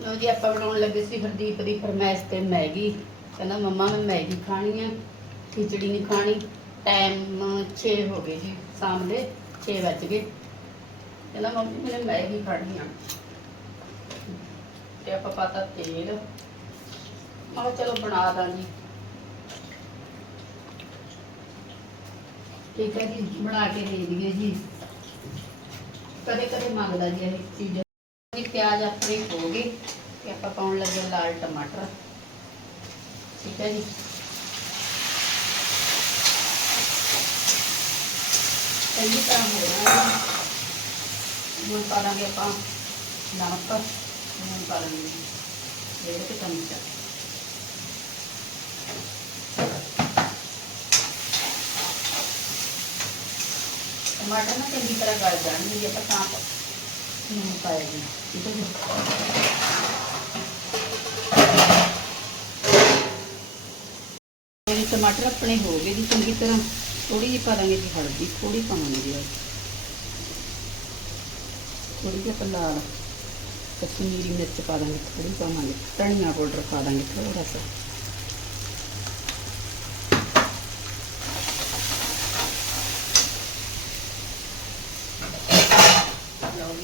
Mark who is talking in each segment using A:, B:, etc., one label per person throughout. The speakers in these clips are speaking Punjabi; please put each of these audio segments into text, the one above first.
A: ਲਓ ਜੀ, ਆਪਾਂ ਬਣਾਉਣ ਲੱਗੇ ਸੀ ਹਰਦੀਪ ਦੀ ਫਰਮਾਇਸ਼ ਤੇ ਮੈਗੀ। ਕਹਿੰਦਾ, ਮੰਮਾ, ਮੈਂ ਮੈਗੀ ਖਾਣੀ ਆ, ਖਿਚੜੀ ਨਹੀਂ ਖਾਣੀ। ਟਾਈਮ 6 ਹੋ ਗਏ ਜੀ, ਸ਼ਾਮ ਦੇ 6 ਵੱਜ ਗਏ। ਕਹਿੰਦਾ, ਮੰਮੀ ਮੈਨੇ ਮੈਗੀ ਖਾਣੀ ਆ। ਤੇ ਆਪਾਂ ਪਾਤਾ ਤੇਲ। ਮੈਂ ਚਲੋ, ਬਣਾ ਦਾਂ ਜੀ ਠੀਕ ਹੈ ਜੀ, ਬਣਾ ਕੇ ਦੇ ਦਈਏ ਜੀ। ਕਦੇ ਕਦੇ ਮੰਗਦਾ ਜੀ ਇਹ ਚੀਜ਼। ਜੀ ਪਿਆਜ਼ ਆਪਣੇ ਹੋ ਗਏ ਤੇ ਆਪਾਂ ਪਾਉਣ ਲੱਗੇ ਲਾਲ ਟਮਾਟਰ। ਠੀਕ ਹੈ ਜੀ। ਚੰਗੀ ਤਰ੍ਹਾਂ ਹੋ ਜਾਣਾ ਹੁਣ ਪਾ ਦਾਂਗੇ ਆਪਾਂ ਨਮਕ। ਹੁਣ ਪਾ ਦਾਂਗੇ ਡੇਢ ਕੁ ਚਮਚਾ ਟਮਾਟਰ ਨਾ ਚੰਗੀ ਤਰ੍ਹਾਂ ਗਲ ਜਾਣਗੇ, ਜੇ ਆਪਾਂ ਤਾਂ ਨੂਨ ਪਾਇਆ ਜੀ ਠੀਕ ਹੈ ਜੀ ਟਮਾਟਰ ਆਪਣੇ ਹੋ ਗਏ ਜੀ, ਚੰਗੀ ਤਰ੍ਹਾਂ ਥੋੜੀ ਜਿਹੀ ਪਾ ਦਾਂਗੇ ਜੀ ਹਲਦੀ ਥੋੜੀ ਪਾਵਾਂਗੇ ਜੀ। ਥੋੜੀ ਜਿਹੀ ਆਪਾਂ ਕਸ਼ਮੀਰੀ ਮਿਰਚ ਪਾ ਦਾਂਗੇ ਥੋੜੀ ਪਾਵਾਂਗੇ, ਧਨੀਆ ਪਾਊਡਰ ਪਾ ਦਾਂਗੇ ਥੋੜਾ ਸਾ ਲਓ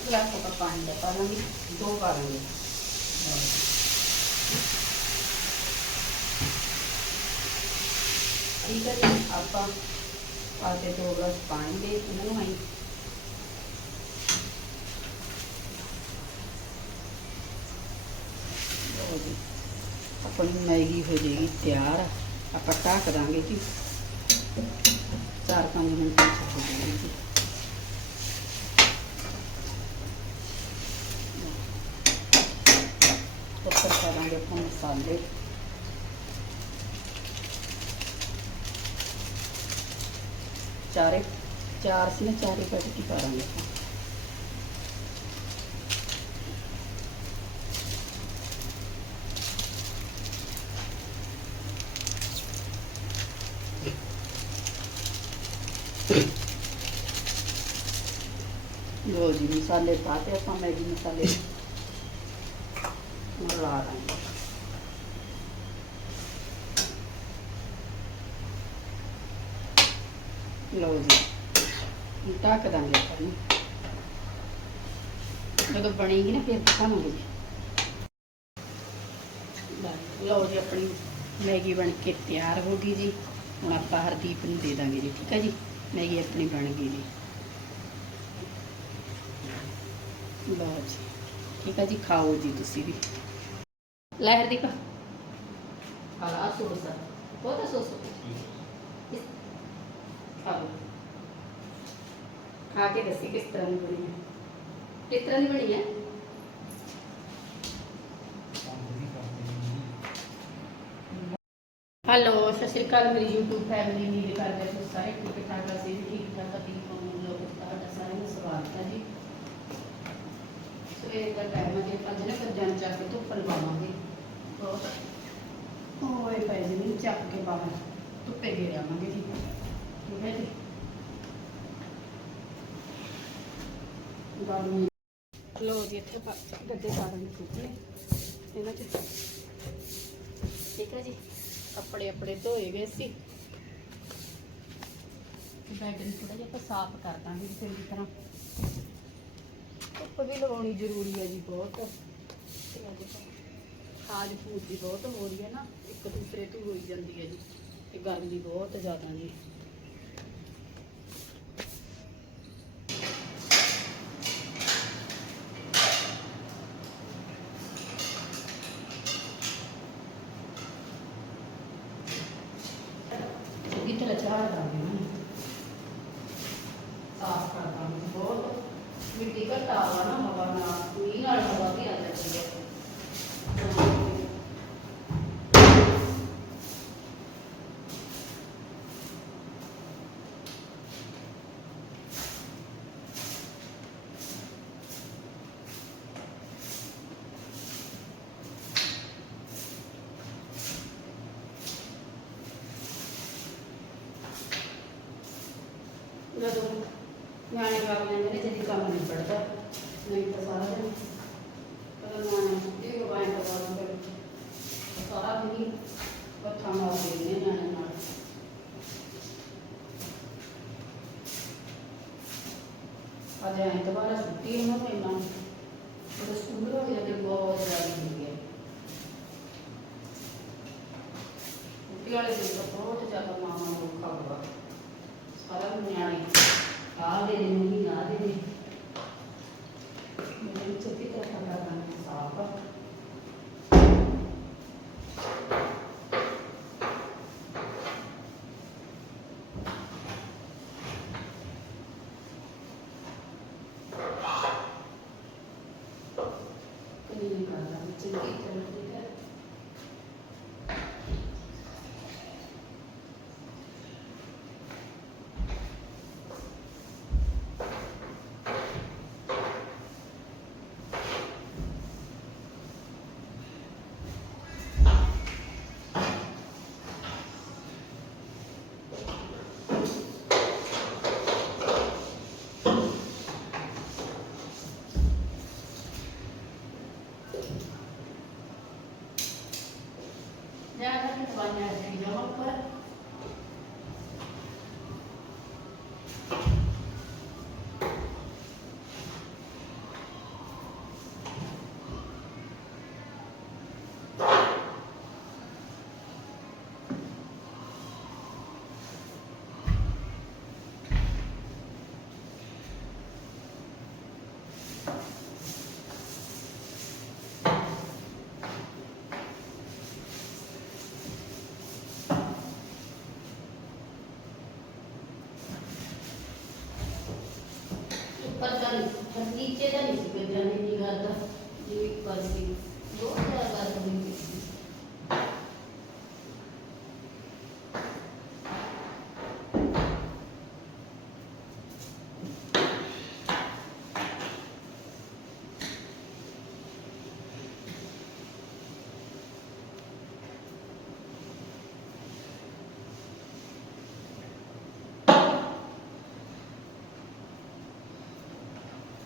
A: ਜੀ ਡੇਢ ਗਲਾਸ ਆਪਾਂ ਪਾਣੀ ਦਾ ਪਾ ਦਾਂਗੇ ਦੋ ਪਾ ਦਾਂਗੇ ਠੀਕ ਹੈ ਜੀ ਆਪਾਂ ਪਾ ਕੇ ਦੋ ਗਲਾਸ ਪਾਣੀ ਦੇ ਇਹਨਾਂ ਨੂੰ ਆਈ ਲਓ ਜੀ ਆਪਣੀ ਮੈਗੀ ਹੋ ਜਾਏਗੀ ਤਿਆਰ ਆਪਾਂ ਢੱਕ ਦਾਂਗੇ ਜੀ ਚਾਰ ਪੰਜ ਮਿੰਟ ਵਿੱਚ ਹੋ ਜਾਏਗੀ ਜੀ ਉੱਪਰ ਕਰਾਂਗੇ ਆਪਾਂ ਮਸਾਲੇ ਚਾਰੇ ਚਾਰ ਸੀ ਨਾ ਚਾਰੇ ਪੈਕਟ ਪਾ ਦਾਂਗੇ ਆਪਾਂ ਲੋ ਜੀ ਮਸਾਲੇ ਪਾਤੇ ਆਪਾਂ ਮੈਗੀ ਮਸਾਲੇ ਮਿਲਾ ਦਾਂਗੇ ਲਓ ਜੀ। ਢੱਕ ਦਾਂਗੇ ਆਪਾਂ ਨੂੰ ਜਦੋਂ ਬਣੇਗੀ ਨਾ ਫਿਰ ਦਿਖਾਵਾਂਗੇ ਜੀ। ਬਸ, ਲਓ ਜੀ ਆਪਣੀ ਮੈਗੀ ਬਣ ਕੇ ਤਿਆਰ ਹੋ ਗਈ ਜੀ। ਹੁਣ ਆਪਾਂ ਹਰਦੀਪ ਨੂੰ ਦੇ ਦਾਂਗੇ ਜੀ ਠੀਕ ਹੈ ਜੀ? ਮੈਗੀ ਆਪਣੀ ਬਣ ਗਈ ਜੀ। ਲਓ ਜੀ ਠੀਕ ਹੈ ਜੀ ਖਾਓ ਜੀ ਤੁਸੀਂ ਵੀ। ਲੈ ਹਰਦੀਪ। ਹਾਲਾ ਸੋਸ ਬਹੁਤ ਸੋਸ। ਖਾਓ ਖਾ ਕੇ ਦੱਸੀ ਕਿਸ ਤਰ੍ਹਾਂ ਦੀ ਬਣੀ ਹੈ ਕਿਸ ਤਰ੍ਹਾਂ ਦੀ ਬਣੀ ਹੈ ਹੈਲੋ ਸਤਿ ਸ਼੍ਰੀ ਅਕਾਲ ਮੇਰੀ YouTube ਫੈਮਿਲੀ ਨੀਡ ਕਰਦੇ ਹੋ ਸਾਰੇ ਠੀਕ ਠਾਕ ਅਸੀਂ ਵੀ ਠੀਕ ਠਾਕ ਅਸੀਂ ਤੁਹਾਨੂੰ ਲੋਕ ਤੁਹਾਡਾ ਸਾਰਿਆਂ ਦਾ ਸਵਾਗਤ ਹੈ ਜੀ ਸਵੇਰ ਦਾ ਟਾਈਮ ਹੈ ਜੀ ਪੰਜ ਨਾ ਪੰਜਾਂ ਚੱਕ ਕੇ ਧੁੱਪ ਲਵਾਵਾਂਗੇ ਬਹੁਤ ਹੋਏ ਪਏ ਜੀ ਨਹੀਂ ਚੱਕ ਕੇ ਬਾਹਰ ਧੁੱਪੇ ਗੇ ਆਵਾਂਗੇ ਜੀ ਠੀਕ ਹੈ ਜੀ ਗਰਮੀ ਲੋ ਜੀ ਇੱਥੇ ਪਾ ਗੱਦੇ ਸਾਰਨ ਸੁੱਕਣੇ ਇਹਨਾਂ ਚ ਠੀਕ ਹੈ ਜੀ। ਕੱਪੜੇ ਆਪਣੇ ਧੋਏ ਗਏ ਸੀ। ਬੈੱਡ ਨੂੰ ਥੋੜਾ ਜਿਹਾ ਆਪਾਂ ਸਾਫ਼ ਕਰ ਦਾਂਗੇ ਚੰਗੀ ਤਰ੍ਹਾਂ। ਧੁੱਪ ਵੀ ਲਵਾਉਣੀ ਜ਼ਰੂਰੀ ਹੈ ਜੀ ਬਹੁਤ। ਖਾਜ ਫੂਜ ਵੀ ਬਹੁਤ ਹੋ ਰਹੀ ਹੈ ਨਾ। ਇੱਕ ਦੂਸਰੇ ਤੋਂ ਹੋਈ ਜਾਂਦੀ ਹੈ ਜੀ। ਤੇ ਗਰਮੀ ਬਹੁਤ ਜ਼ਿਆਦਾ ਜੀ ਕਿਤੇ ਚਾਹ ਦਾਂਗੇ ਨਾ ਸਾਫ਼ ਕਰ ਦਾਂਗੇ ਬਹੁਤ ਮਿੱਟੀ ਘਟਾ ਵਾ ਨਾ ਹਵਾ ਨਾਲ ਮੀਂਹ ਨਾਲ ਹਵਾ ਵੀ ਆ ਜਾਂਦੀ ਹੈ ਜਦੋਂ ਨਿਆਣੇ ਕਰ ਲੈਂਦੇ ਨੇ ਜਦੀ ਕੰਮ ਨਹੀਂ ਪੜਦਾ ਨਹੀਂ ਤਾਂ ਸਾਰਾ ਦਿਨ ਕਦੋਂ ਨਿਆਣੇ ਨਹੀਂ ਕਰਦਾ ਚੰਗੀ ਚੱਲਦੀ ਹੈ ਜ਼ਿਆਦਾ ਨਹੀਂ ਪਾਣਾ ਹੈ ਜਮਾ ਪਰ ਉੱਪਰ ਦਾ ਨਹੀਂ ਨੀਚੇ ਦਾ ਨਹੀਂ ਸੀ ਗੱਜਾ ਨਹੀਂ ਕਰਦਾ ਜਿਵੇਂ ਉੱਪਰ ਸੀ। ਬਹੁਤ ਜ਼ਿਆਦਾ ਗਰਮ ਹੋਈ ਸੀ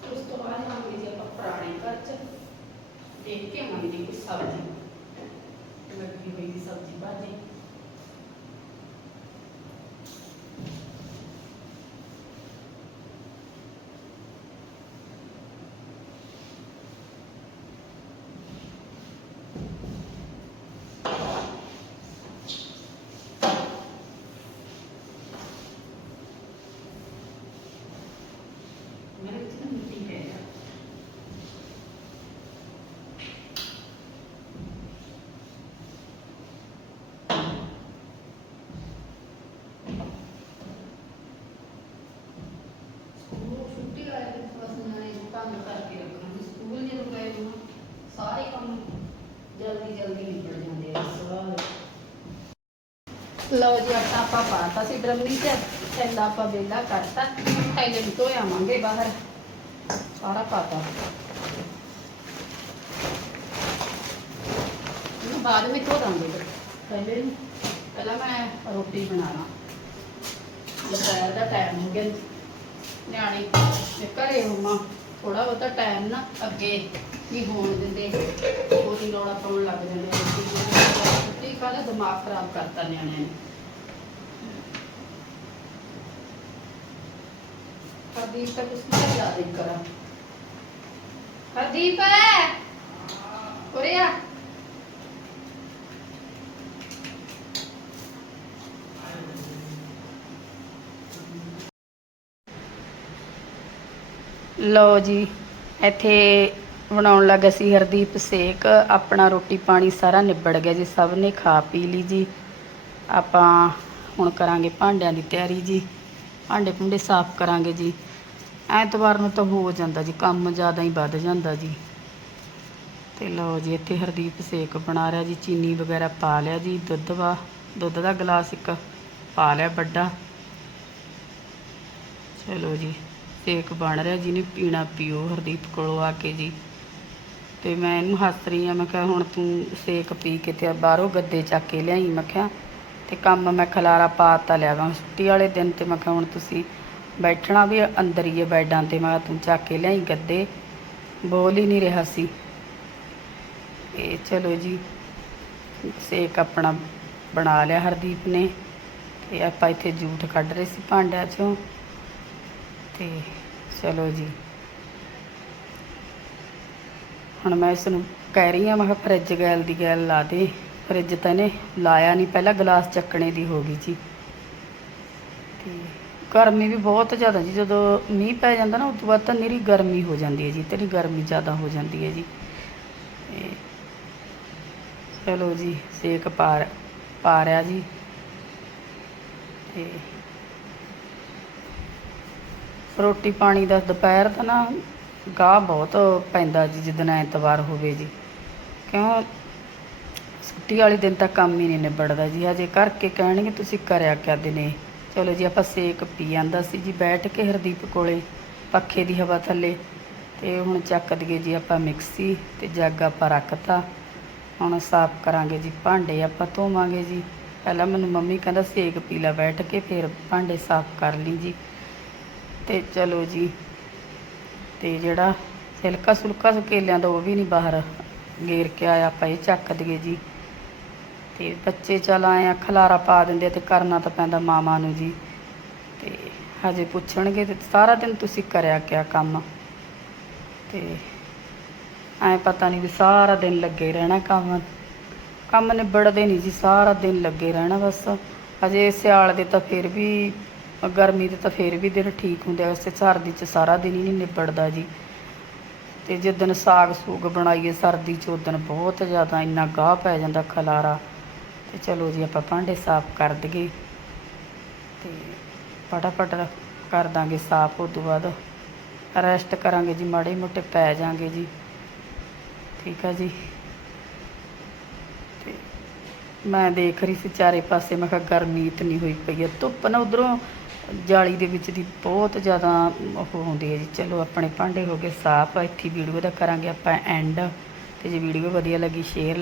A: ਉਸ ਤੋਂ ਬਾਅਦ ਆਵਾਂਗੇ ਜੀ ਆਪਾਂ ਪੁਰਾਣੇ ਘਰ ਚ ਦੇਖ ਕੇ ਆਵਾਂਗੇ ਜੀ ਕੋਈ ਸਬਜ਼ੀ ਲੱਗੀ ਹੋਈ ਦੀ ਸਬਜ਼ੀ ਭਾਜੀ ਮੇਰੇ ਇੱਥੇ ਨਾ ਮਿੱਟੀ ਹੈ ਯਾਰ। ਸਕੂਲ ਛੁੱਟੀ ਵਾਲੇ ਦਿਨ ਬਸ ਨਿਆਣੇ ਨੂੰ ਕੰਮ ਕਰਕੇ ਰੱਖਾਂਗੇ ਸਕੂਲ ਜਦੋਂ ਗਏ ਹੋਣ ਸਾਰੇ ਕੰਮ ਜਲਦੀ ਜਲਦੀ ਨਿਬੜ ਜਾਂਦੇ ਆ ਸਵਾਲ ਲਓ ਜੀ ਆਟਾ ਆਪਾਂ ਪਾਤਾ ਸੀ ਡਰਮੀ ਚ ਥੈਲਾ ਆਪਾਂ ਵੇਲਾ ਕਰਤਾ। ਥੈਲੇ ਨੂੰ ਧੋ ਆਵਾਂਗੇ ਬਾਹਰ। ਸਾਰਾ ਪਾਤਾ। ਇਹਨੂੰ ਬਾਅਦ ਵਿੱਚ ਧੋ ਦਾਂਗੇ। ਪਹਿਲੇ ਪਹਿਲਾਂ ਮੈਂ ਰੋਟੀ ਬਣਾਣਾ ਦੁਪਹਿਰ ਦਾ ਟਾਈਮ ਹੋ ਗਿਆ ਨਿਆਣੇ ਘਰੇ ਹੋਵਾਂ। ਥੋੜਾ ਬਹੁਤਾ ਟਾਈਮ ਨਾ ਅੱਗੇ ਵੀ ਹੋਣ ਦਿੰਦੇ। ਉਹਦੀ ਰੌਲਾ ਪਾਉਣ ਲੱਗ ਜਾਂਦੇ। ਰੋਟੀ ਰੋਟੀ ਦਿਮਾਗ ਖਰਾਬ ਕਰਤਾ ਨਿਆਣਿਆਂ ਨੇ? ਹਰਦੀਪ ਤਾਂ ਕੁਛ ਨਹੀਂ ਯਾਦ ਹੀ ਕਰਾਂ ਹਰਦੀਪ! ਉਰੇ ਆ। ਲਓ ਜੀ, ਇੱਥੇ ਬਣਾਉਣ ਲੱਗਾ ਸੀ ਹਰਦੀਪ ਸੇਕ। ਆਪਣਾ ਰੋਟੀ ਪਾਣੀ ਸਾਰਾ ਨਿਬੜ ਗਿਆ ਜੀ। ਸਭ ਨੇ ਖਾ ਪੀ ਲਈ ਜੀ। ਆਪਾਂ ਹੁਣ ਕਰਾਂਗੇ ਭਾਂਡਿਆਂ ਦੀ ਤਿਆਰੀ ਜੀ। ਭਾਂਡੇ ਭੁੰਡੇ ਸਾਫ਼ ਕਰਾਂਗੇ ਜੀ। ਐਤਵਾਰ ਨੂੰ ਤਾਂ ਹੋ ਜਾਂਦਾ ਜੀ। ਕੰਮ ਜ਼ਿਆਦਾ ਹੀ ਵੱਧ ਜਾਂਦਾ ਜੀ। ਤੇ ਲਓ ਜੀ, ਇੱਥੇ ਹਰਦੀਪ ਸੇਕ ਬਣਾ ਰਿਹਾ ਜੀ। ਚੀਨੀ ਵਗੈਰਾ ਪਾ ਲਿਆ ਜੀ। ਦੁੱਧ ਵਾ, ਦੁੱਧ ਦਾ ਗਲਾਸ ਇੱਕ ਪਾ ਲਿਆ ਵੱਡਾ। ਚਲੋ ਜੀ, ਸੇਕ ਬਣ ਰਿਹਾ ਜਿਹਨੇ ਪੀਣਾ ਪੀਓ ਹਰਦੀਪ ਕੋਲੋਂ ਆ ਕੇ ਜੀ। ਤੇ ਮੈਂ ਇਹਨੂੰ ਹੱਸ ਰਹੀ ਆ ਮੈਂ ਕਿਹਾ, ਹੁਣ ਤੂੰ ਸੇਕ ਪੀ ਕੇ ਤੇ ਬਾਹਰੋਂ ਗੱਦੇ ਚੱਕ ਕੇ ਲਿਆਈ, ਮੈਂ ਕਿਹਾ, ਤੇ ਕੰਮ ਮੈਂ ਖਲਾਰਾ ਪਾ ਤਾ ਲਿਆ ਵਾ। ਛੁੱਟੀ ਵਾਲੇ ਦਿਨ ਤੇ ਮੈਂ ਕਿਹਾ, ਹੁਣ ਤੁਸੀਂ ਬੈਠਣਾ ਵੀ ਅੰਦਰ ਹੀ ਹੈ ਬੈਡਾਂ ਤੇ, ਮੈਂ ਕਿਹਾ, ਤੂੰ ਚੱਕ ਕੇ ਲਿਆਈ ਗੱਦੇ। ਬੋਲ ਹੀ ਨਹੀਂ ਰਿਹਾ ਸੀ। ਇਹ ਚਲੋ ਜੀ, ਸੇਕ ਆਪਣਾ ਬਣਾ ਲਿਆ ਹਰਦੀਪ ਨੇ, ਤੇ ਆਪਾਂ ਇੱਥੇ ਜੂਠ ਕੱਢ ਰਹੇ ਸੀ ਭਾਂਡਿਆਂ ਚੋਂ। ਤੇ ਚਲੋ ਜੀ। ਹੁਣ ਮੈਂ ਇਸ ਨੂੰ ਕਹਿ ਰਹੀ ਹਾਂ, ਮੈਂ ਕਿਹਾ ਫਰਿੱਜ ਗੈਲ ਦੀ ਗੈਲ ਲਾ ਦੇ। ਫਰਿੱਜ ਤਾਂ ਇਹਨੇ ਲਾਇਆ ਨਹੀਂ ਪਹਿਲਾਂ ਗਲਾਸ ਚੱਕਣੇ ਦੀ ਹੋ ਗਈ ਜੀ ਤੇ ਗਰਮੀ ਵੀ ਬਹੁਤ ਜ਼ਿਆਦਾ ਜੀ, ਜਦੋਂ ਮੀਂਹ ਪੈ ਜਾਂਦਾ ਨਾ ਉਸ ਤੋਂ ਬਾਅਦ ਤਾਂ ਨਿਰੀ ਗਰਮੀ ਹੋ ਜਾਂਦੀ ਹੈ ਜੀ ਤੇਰੀ ਗਰਮੀ ਜ਼ਿਆਦਾ ਹੋ ਜਾਂਦੀ ਹੈ ਜੀ। ਤੇ ਚਲੋ ਜੀ, ਸੇਕ ਪਾ ਪਾ ਰਿਆ ਜੀ। ਤੇ ਰੋਟੀ ਪਾਣੀ ਦਾ ਦੁਪਹਿਰ ਤਾਂ ਨਾ ਗਾਹ ਬਹੁਤ ਪੈਂਦਾ ਜੀ, ਜਿੱਦਣ ਐਤਵਾਰ ਹੋਵੇ ਜੀ। ਕਿਉਂ? ਛੁੱਟੀ ਵਾਲੇ ਦਿਨ ਤਾਂ ਕੰਮ ਹੀ ਨਹੀਂ ਨਿਬੜਦਾ ਜੀ। ਹਜੇ ਕਰਕੇ ਕਹਿਣਗੇ ਤੁਸੀਂ ਕਰਿਆ ਕਿਆ ਦਿਨੇ ਚਲੋ ਜੀ, ਆਪਾਂ ਸੇਕ ਪੀ ਜਾਂਦਾ ਸੀ ਜੀ, ਬੈਠ ਕੇ ਹਰਦੀਪ ਕੋਲੇ, ਪੱਖੇ ਦੀ ਹਵਾ ਥੱਲੇ। ਤੇ ਹੁਣ ਚੱਕ ਦਈਏ ਜੀ ਆਪਾਂ ਮਿਕਸੀ ਤੇ ਜੱਗ ਆਪਾਂ ਰੱਖਤਾ। ਹੁਣ ਸਾਫ਼ ਕਰਾਂਗੇ ਜੀ, ਭਾਂਡੇ ਆਪਾਂ ਧੋਵਾਂਗੇ ਜੀ। ਪਹਿਲਾਂ ਮੈਨੂੰ ਮੰਮੀ ਕਹਿੰਦਾ ਸੇਕ ਪੀ ਲੈ, ਬੈਠ ਕੇ ਫਿਰ ਭਾਂਡੇ ਸਾਫ਼ ਕਰ ਲਈ ਜੀ। ਤੇ ਚਲੋ ਜੀ ਤੇ ਜਿਹੜਾ ਸਿਲਕਾ ਸੁਲਕਾ ਸੁਕੇਲਿਆਂ ਦਾ ਉਹ ਵੀ ਨਹੀਂ ਬਾਹਰ ਗੇਰ ਕੇ ਆਇਆ ਆਪਾਂ ਇਹ ਚੱਕ ਦਈਏ ਜੀ। ਤੇ ਬੱਚੇ ਚਲ ਆਏ ਆ, ਖਲਾਰਾ ਪਾ ਦਿੰਦੇ ਤੇ ਕਰਨਾ ਤਾਂ ਪੈਂਦਾ ਮਾਮਾ ਨੂੰ ਜੀ। ਤੇ ਹਜੇ ਪੁੱਛਣਗੇ ਤੇ ਸਾਰਾ ਦਿਨ ਤੁਸੀਂ ਕਰਿਆ ਕਿਆ ਕੰਮ। ਤੇ ਐ ਪਤਾ ਨਹੀਂ ਵੀ ਸਾਰਾ ਦਿਨ ਲੱਗੇ ਰਹਿਣਾ ਕੰਮ। ਕੰਮ ਨਿਬੜਦੇ ਨਹੀਂ ਜੀ, ਸਾਰਾ ਦਿਨ ਲੱਗੇ ਰਹਿਣਾ ਬਸ। ਅਜੇ ਸਿਆਲ ਦੇ ਤਾਂ ਫਿਰ ਵੀ ਗਰਮੀ ਦੇ ਤਾਂ ਫਿਰ ਵੀ ਦਿਨ ਠੀਕ ਹੁੰਦੇ ਆ, ਵੈਸੇ ਸਰਦੀ 'ਚ ਸਾਰਾ ਦਿਨ ਹੀ ਨਹੀਂ ਨਿਬੜਦਾ ਜੀ। ਤੇ ਜਿੱਦਣ ਸਾਗ ਸੂਗ ਬਣਾਈਏ, ਸਰਦੀ 'ਚ ਉਦਣ ਬਹੁਤ ਜ਼ਿਆਦਾ ਇੰਨਾ ਗਾਹ ਪੈ ਜਾਂਦਾ ਖਲਾਰਾ। ਤੇ ਚਲੋ ਜੀ, ਆਪਾਂ ਭਾਂਡੇ ਸਾਫ਼ ਕਰ ਦਈਏ ਤੇ ਫਟਾਫਟ ਕਰ ਦਾਂਗੇ ਸਾਫ਼, ਉਸ ਤੋਂ ਬਾਅਦ ਰੈਸਟ ਕਰਾਂਗੇ ਜੀ, ਮਾੜੇ ਮੋਟੇ ਪੈ ਜਾਾਂਗੇ ਜੀ। ਠੀਕ ਆ ਜੀ। ਤੇ ਮੈਂ ਦੇਖ ਰਹੀ ਸੀ ਚਾਰੇ ਪਾਸੇ, ਮੈਂ ਕਿਹਾ ਗਰਮੀ ਇਤਨੀ ਹੋਈ ਪਈ ਹੈ ਧੁੱਪ ਨਾ ਉਧਰੋਂ ਜਾਲੀ ਦੇ ਵਿੱਚ ਦੀ ਬਹੁਤ ਜ਼ਿਆਦਾ ਉਹ ਹੁੰਦੀ ਹੈ ਜੀ। ਚਲੋ, ਆਪਣੇ ਭਾਂਡੇ ਹੋ ਗਏ ਸਾਫ਼, ਇੱਥੇ ਵੀਡੀਓ ਦਾ ਕਰਾਂਗੇ ਆਪਾਂ ਐਂਡ ਤੇ ਜੇ ਵੀਡੀਓ ਵਧੀਆ ਲੱਗੀ ਸ਼ੇਅਰ